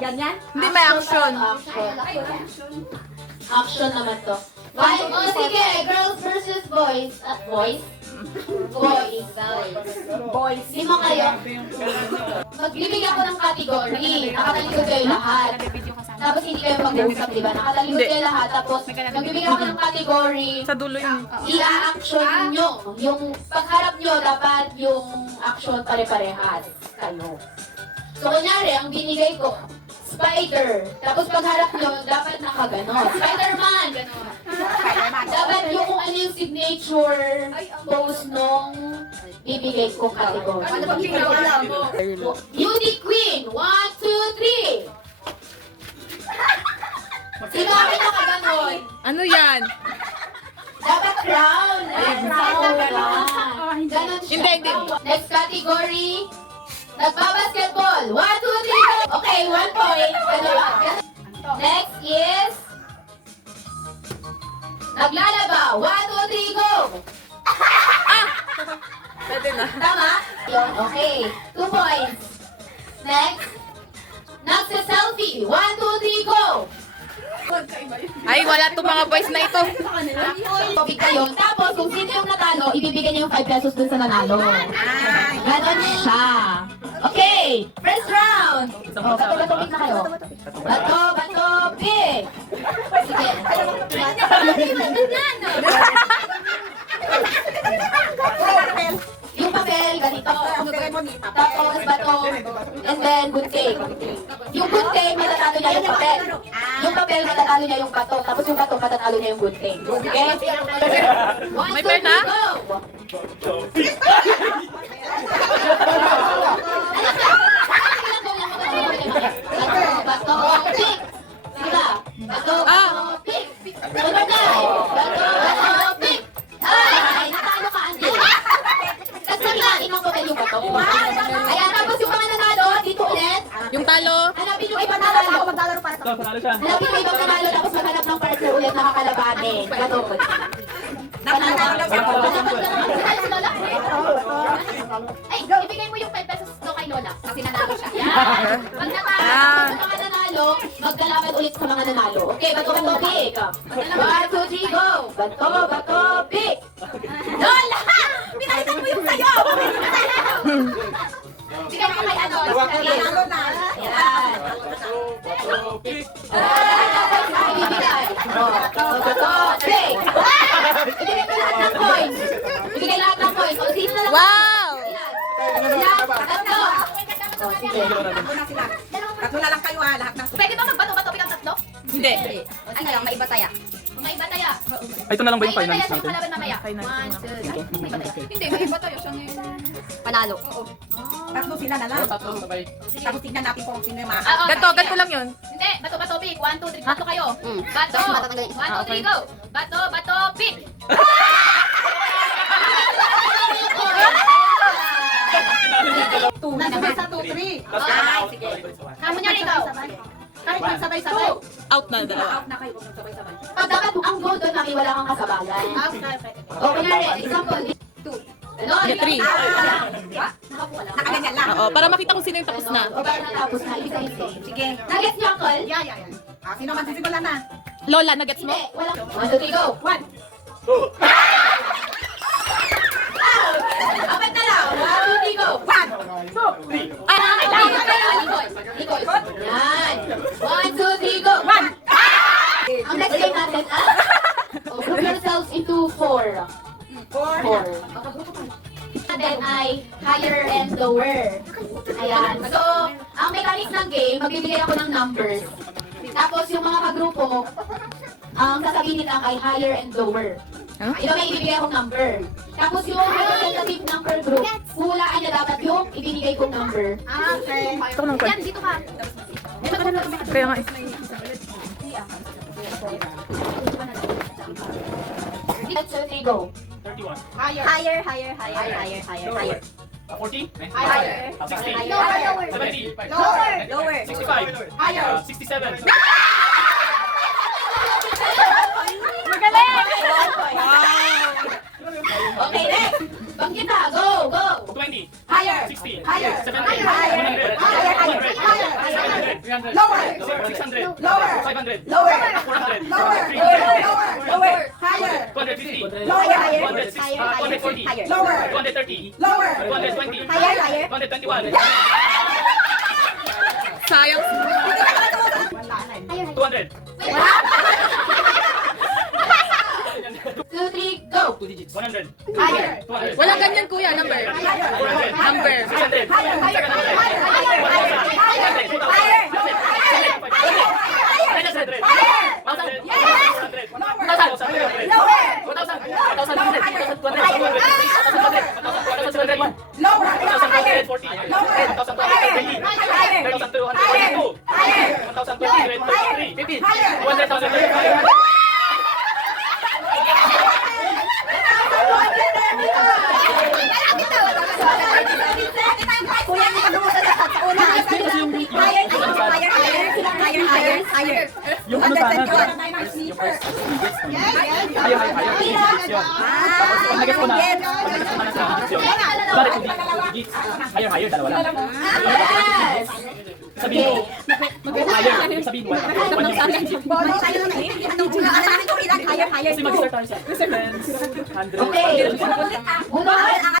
Ganyan? Hindi may action. Action naman to. Oh, sige, girls versus boys. Boys? Boys. Boys. Lima kayo. Magbibigyan ko ng category. Nakatalikod kayo lahat. Tapos hindi kayo mag-uusap, di ba? Nakatalikod kayo lahat. Tapos magbibigyan ko ng category. Sa dulo yun. I-action nyo. Yung pagharap nyo, dapat yung action pare-parehas kayo. So, kunyari, ang binigay ko, spider. Tapos pagharap nyo, dapat nakaganon. Spider-Man! Ganon. Dapat yung kung ano yung signature pose nung bibigay kong category. Ano bang ginagawa mo? Beauty Queen! 1, 2, 3! Sino akin nakaganon? Ano yan? Dapat crown! Ganon siya. Hindi. Next category, nagbabasketball. 1, 2, 3, go! Okay, 1 point. Dalawa. Next is naglalaba. 1, 2, 3, go! Pwede na. Tama? Yun, okay. 2 points. Next, nagsa-selfie. 1, 2, 3, go! Ay, wala itong mga boys na ito. Topic kayo. Tapos, kung sino yung natalo, ibibigay niya yung 5 pesos dun sa nanalo. Ganon siya. Okay, first round. Oh, bato, pick na kayo. Bato, pick. Sige. Yung papel, ganito. Tapos, bato. And then, gunting. Yung gunting, matatalo niya yung papel. Yung papel, matatalo niya yung bato. Tapos yung bato, matatalo niya yung gunting. Okay? May pair na? Bato, pick! Sige ba? Bato, pick! Sunod na! Bato, pick! Ay, natalo ka, Andy! Kasi kinain ng papel yung bato. Ayan, tapos yung mga nanalo, dito ulit. Yung talo. Hanapin yung ibang nanalo. Hanapin yung ibang nanalo, tapos maghanap ng partner ulit na kakalabanin. Ganon. Ay, ibigay mo yung 5 pesos to kay Lola kasi nanalo siya. Yan. Pag natalo Sa mga nanalo, magkalaban ulit sa mga nanalo. Okay, bato, pick. 1, 2, 3, go! Bato, pick! Lola! Pinalitan mo yung sayo! Bigay mo kay ano? Nanalo na. Yan. Ay, bibigay. Bato, pick! Ibigay ko lahat ng points. Ibigay lahat ng points. O, sino na lang? Wow! Ilan? Tatlo. O, sige. Tatlo na lang kayo ha, lahat ng... Pwede ba magbato-bato bilang tatlo? Hindi. Ano lang, maiba taya. Maiba taya. Ay, ito na lang ba yung Maiba taya finals siya yung natin? kalaban mamaya. Finals 1, 2, 3. Hindi, maiba taya siya ngayon. Panalo. Oo. Tatlo sila na lang. Tapos tignan natin kung sino yung mga... Ganto lang yun. Hindi, bato-bato pick. 1, 2, 3. Bato kayo. Bato. 1, 2, 3, go. Bato, pick. Nasabay sa 2, 3. Ay, sige. Kamo niya rin ikaw. Kahit magsabay-sabay. Out na dalawa. Out na kayo kung magsabay-sabay. Pag dapat ang goal doon, Maki, wala kang kasabayan. O, kunyari, example, 2. Ano? Yeah, 3. Nakaganyan lang. Oo, para makita kung sino yung tapos na. O, para natapos na, ibig sabihin. Sige. Nagets niyo, Uncle? Yan. Sino man sisimulan na? Lola, nagets mo? Hindi, wala. 1, 2, 3, go! 1. Apat na lang! 1, 2, 3, go! 1. Likod. Yan. 1, 2, 3, go! 1! Ang next game natin, group yourselves into 4. 4. And then ay higher and lower. Ayan. So, ang mechanics ng game, magbibigay ako ng numbers. Tapos yung mga kagrupo, ang sasabihin nila ay higher and lower. Huh? Ito may ibibigay akong number. Tapos yung representative ng per group, hulaan niya dapat yung ibinigay kong number. Okay. Ito lang Yan, dito ka. Kaya nga eh. 3, go. 31. Higher. 40? Higher. 60. Lower. 70. Lower. 65. Higher. 67. Magaling! Okay, next. Bangkita, go. 20. Higher. 60, Higher. 70, Higher. 100, Higher. 200, Higher. 300, Lower. 600, Lower. 500, Lower. 400, Lower. 300, Lower. Higher. 250, Lower. 240, Lower. 230, Lower. 220, Higher. 221, Sayang. 200, 2, 3, go! 2 digits, 100, Higher. 200, Walang ganyan kuya, number. 400, Number. 600, Kuya, hindi ka lumusan sa una. Higher. Yung ano sana, Higher. higher. Tapos pag nag-guess ko na, bakit 2 digits? Higher, dalawa lang. Yes. Sabihin mo, higher, sabihin mo, 1 yung first digit. Higher. Kasi mag-start tayo sa 7, 100, Okay. Unahan